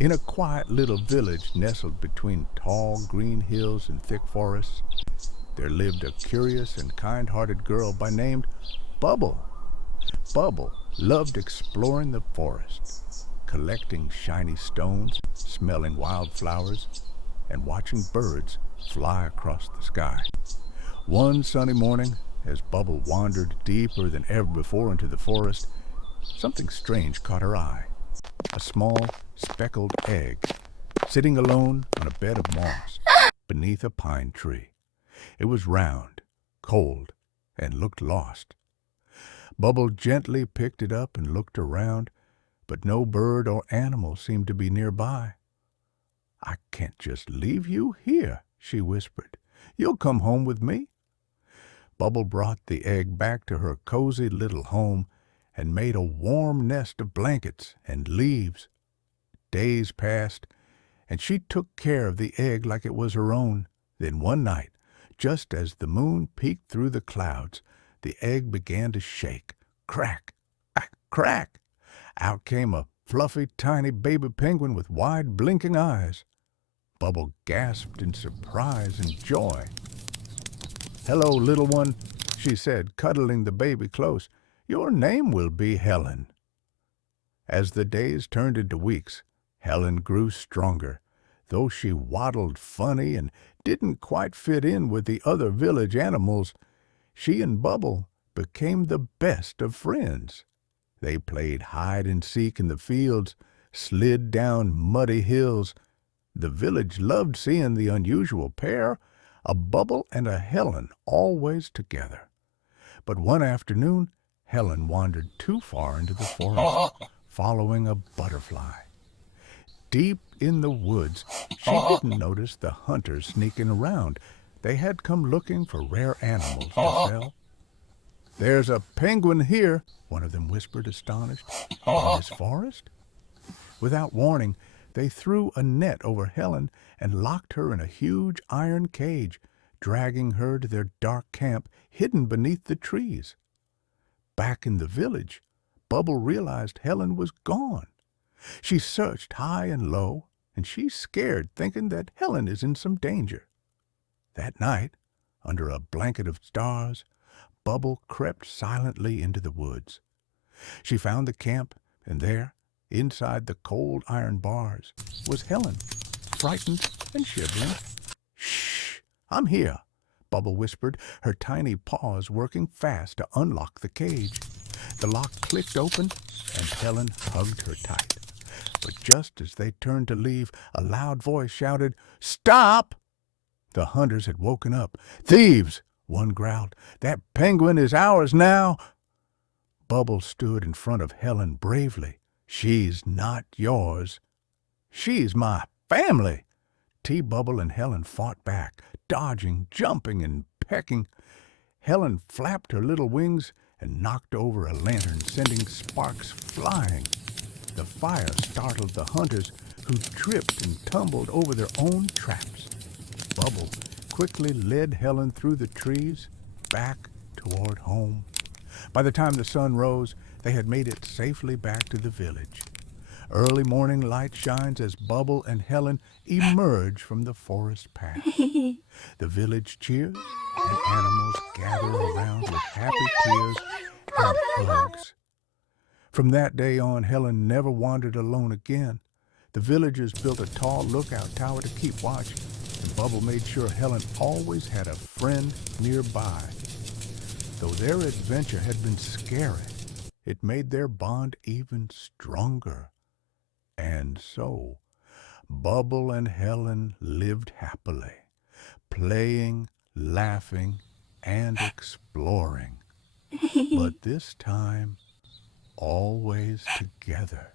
In a quiet little village nestled between tall green hills and thick forests, there lived a curious and kind-hearted girl by name Bubble. Bubble loved exploring the forest, collecting shiny stones, smelling wildflowers, and watching birds fly across the sky. One sunny morning, as Bubble wandered deeper than ever before into the forest, something strange caught her eye. A small, speckled egg, sitting alone on a bed of moss beneath a pine tree. It was round, cold, and looked lost. Bubble gently picked it up and looked around, but no bird or animal seemed to be nearby. "I can't just leave you here," she whispered. "You'll come home with me." Bubble brought the egg back to her cozy little home and made a warm nest of blankets and leaves. Days passed, and she took care of the egg like it was her own. Then one night, just as the moon peeked through the clouds, the egg began to shake. Crack, crack, crack! Out came a fluffy, tiny baby penguin with wide, blinking eyes. Bubble gasped in surprise and joy. "Hello, little one," she said, cuddling the baby close. "Your name will be Helen." As the days turned into weeks, Helen grew stronger, though she waddled funny and didn't quite fit in with the other village animals. She and Bubble became the best of friends. They played hide and seek in the fields, slid down muddy hills. The village loved seeing the unusual pair, a Bubble and a Helen, always together. But one afternoon, Helen wandered too far into the forest, following a butterfly. Deep in the woods, she didn't notice the hunters sneaking around. They had come looking for rare animals to sell. "There's a penguin here," one of them whispered, astonished. "In this forest?" Without warning, they threw a net over Helen and locked her in a huge iron cage, dragging her to their dark camp hidden beneath the trees. Back in the village, Bubble realized Helen was gone. She searched high and low, and she's scared, thinking that Helen is in some danger. That night, under a blanket of stars, Bubble crept silently into the woods. She found the camp, and there, inside the cold iron bars, was Helen, frightened and shivering. "Shh! I'm here," Bubble whispered, her tiny paws working fast to unlock the cage. The lock clicked open, and Helen hugged her tight. But just as they turned to leave, a loud voice shouted, "Stop!" The hunters had woken up. "Thieves!" one growled. "That penguin is ours now." Bubble stood in front of Helen bravely. "She's not yours. She's my family." Bubble and Helen fought back, dodging, jumping, and pecking. Helen flapped her little wings and knocked over a lantern, sending sparks flying. The fire startled the hunters, who tripped and tumbled over their own traps. Bubble quickly led Helen through the trees, back toward home. By the time the sun rose, they had made it safely back to the village. Early morning light shines as Bubble and Helen emerge from the forest path. The village cheers, and animals gather around with happy tears and hugs. From that day on, Helen never wandered alone again. The villagers built a tall lookout tower to keep watch, and Bubble made sure Helen always had a friend nearby. Though their adventure had been scary, it made their bond even stronger. And so, Bubble and Helen lived happily, playing, laughing, and exploring. But this time, always together.